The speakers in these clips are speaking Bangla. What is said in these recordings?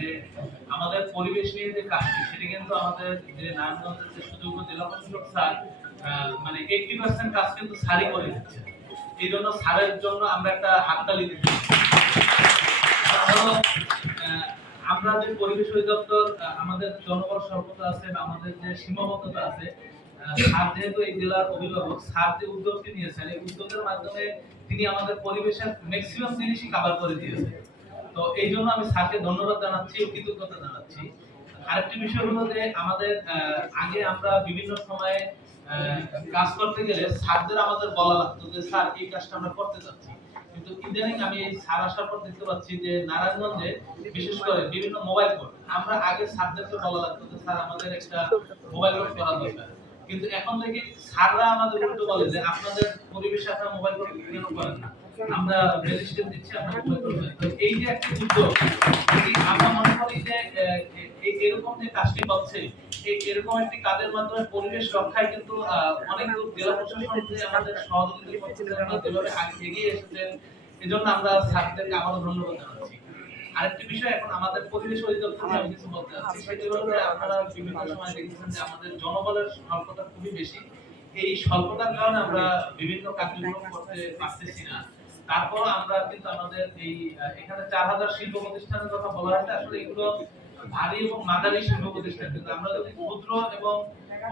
যে আমাদের পরিবেশ নিয়ে যে কাজটি, সেটি কিন্তু আমাদের যে নারায়ণগঞ্জের যে সুযোগ্য জেলা প্রশাসক স্যার মানে এইটটি পার্সেন্ট কাজ কিন্তু স্যারই করে দিচ্ছে। এই জন্য স্যারের জন্য আমরা একটা হাততালি দিচ্ছি। আমরা যে পরিবেশ অধিদপ্তর আমাদের জনবল স্বল্পতা আছে বা আমাদের যে সীমাবদ্ধতা আছে স্যার যেহেতু এই জেলার অভিভাবক, স্যার যে উদ্যোগটি নিয়েছেন, এই উদ্যোগের মাধ্যমে তিনি আমাদের পরিবেশের ম্যাক্সিমাম জিনিসই কাভার করে দিয়েছেন। তো এই জন্য আমি স্যারকে ধন্যবাদ জানাচ্ছি ও কৃতজ্ঞতা জানাচ্ছি। আরেকটি বিষয় হলো যে আমাদের আগে আমরা বিভিন্ন সময়ে কাজ করতে গেলে স্যারদের আমাদের বলা লাগতো যে, স্যার, এই কাজটা আমরা করতে যাচ্ছি। কিন্তু ইদানিং আমি এই স্যার আসার পর দেখতে পাচ্ছি যে নারায়ণগঞ্জে বিশেষ করে বিভিন্ন মোবাইল কোড আমরা আগে স্যারদেরকে বলা লাগতো যে, স্যার, আমাদের একটা মোবাইল কোড করা দরকার। কিন্তু এখন থেকে স্যাররা আমাদের উল্টো বলে যে, আপনাদের পরিবেশে আপনারা মোবাইল কেন করেন না? আমরা রেজিস্ট্রেশন দিচ্ছি এই যে একটা উদ্যোগ আমরা মনে করি যে এরকম যে কাজটি হচ্ছে এই এরকম একটি কাজের মাধ্যমে পরিবেশ রক্ষায় কিন্তু অনেক জেলা প্রশাসন যে আমাদের সহযোগিতা করছে আমরা যেভাবে এগিয়ে এসেছেন, এজন্য আমরা স্যারদেরকে আবারও ধন্যবাদ জানাচ্ছি। আরেকটি বিষয়, এখন আমাদের পরিবেশ অধিদপ্তর আমি কিছু বলতে চাচ্ছি, সেটি হলো যে আপনারা বিভিন্ন সময় দেখেছেন যে আমাদের জনবলের স্বল্পতা খুবই বেশি। এই স্বল্পতার কারণে আমরা বিভিন্ন কার্যক্রম করতে পারতেছি না। তারপর আমরা কিন্তু আমাদের এই এখানে চার হাজার শিল্প প্রতিষ্ঠানের কথা বলা হয়েছে আসলে এগুলো ভারী এবং মাঝারি শিল্প প্রতিষ্ঠান। কিন্তু আমরা যদি ক্ষুদ্র এবং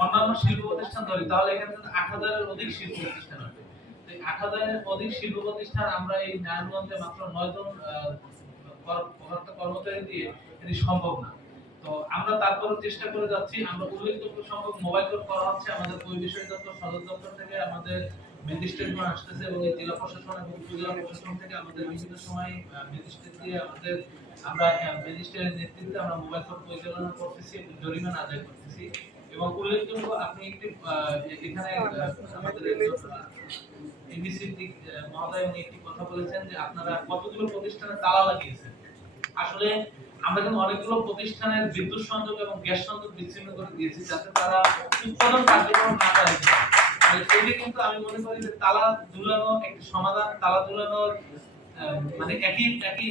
অন্যান্য শিল্প প্রতিষ্ঠান ধরি তাহলে এখানে আট হাজারের অধিক শিল্প প্রতিষ্ঠান আছে। আট হাজারের অধিক শিল্প প্রতিষ্ঠান আমরা এই নারায়ণগঞ্জে মাত্র নয় জন আহ, কর- কর্মকর্তা কর্মচারী দিয়ে এটি সম্ভব না। তো আমরা তারপরে চেষ্টা করে যাচ্ছি আমরা উল্লেখযোগ্য সংখ্যক মোবাইল করা হচ্ছে আমাদের পরিবেশ দপ্তর সদর দপ্তর থেকে আমাদের আসতেছে এবং জেলা প্রশাসন এবং উপজেলা প্রশাসন থেকে আমাদের বিভিন্ন সময় ম্যাজিস্ট্রেট দিয়ে আমাদের, আমরা ম্যাজিস্ট্রেটের নেতৃত্বে আমরা মোবাইল পরিচালনা করতেছি এবং জরিমানা আদায় করতেছি এবং উল্লেখযোগ্য আপনি একটি এখানে আমাদের মহোদয় উনি একটি কথা বলেছেন যে আপনারা কতগুলো প্রতিষ্ঠানে তালা লাগিয়েছেন। আসলে আমরা কিন্তু অনেকগুলো প্রতিষ্ঠানের বিদ্যুৎ সংযোগ এবং গ্যাস সংযোগ বিচ্ছিন্ন করে দিয়েছি যাতে তারা উৎপাদন কার্যক্রম না মানে এটা কিন্তু আমি মনে করি যে তালা ঝুলানো, একটি সমাধান, তালা ঝুলানোর মানে একই একই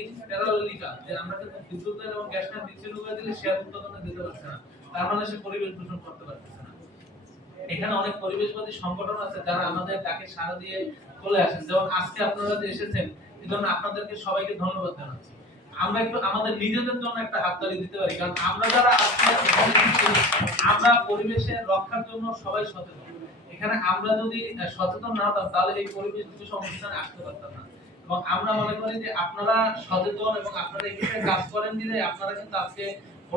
যে আমরা বিদ্যুতের এবং বিচ্ছিন্ন করে দিলে সে দিতে পারছে না। তার মানে সে পরিবেশ দূষণ করতে না। এখানে অনেক পরিবেশবাদী সংগঠন আছে যারা আমাদের ডাকে সাড়া দিয়ে চলে আসেন। যেমন আজকে আপনারা যে এসেছেন, এই জন্য আপনাদেরকে সবাইকে ধন্যবাদ জানাচ্ছি। আমরা একটু আমাদের নিজেদের জন্য একটা হাততালি দিতে পারি, কারণ আমরা যারা আমরা পরিবেশের রক্ষার জন্য সবাই সচেতন। এখানে আমরা যদি সচেতন না হতাম, তাহলে এই পরিবেশ কিছু সমস্যায় আসতে পারতাম না। এবং আমরা মনে করি যে আপনারা সচেতন এবং আপনারা এই কাজ করেন দিলে আপনারা কিন্তু আজকে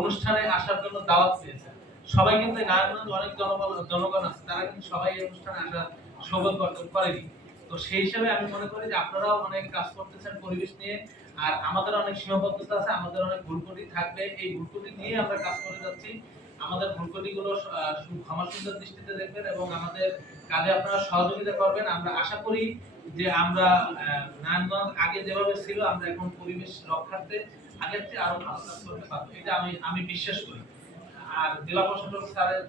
অনুষ্ঠানে আসার জন্য দাওয়াত পেয়েছেন সবাই কিন্তু নারায়ণগঞ্জ অনেক জনবল জনগণ আছে, তারা কিন্তু সবাই এই অনুষ্ঠানে আসার সৌভাগ্য অর্জন করেনি। তো সেই হিসাবে আমি মনে করি যে আপনারাও অনেক কাজ করতেছেন পরিবেশ নিয়ে, আর আমাদের অনেক সীমাবদ্ধতা আছে, আমাদের অনেক ভুলকুটি থাকবে। এই ভুলকুটি নিয়ে আমরা কাজ করে যাচ্ছি। আমাদের ভুলকুটি গুলো ক্ষমা সুন্দর দৃষ্টিতে দেখবেন এবং আমাদের কাজে আপনারা সহযোগিতা করবেন। আমরা আশা করি যে আমরা নারায়ণগঞ্জ আগে যেভাবে ছিল, আমরা এখন পরিবেশ রক্ষার্থে আগের চেয়ে আরও ভালো কাজ করতে পারব। এটা আমি আমি বিশ্বাস করি। আর জেলা প্রশাসক স্যারের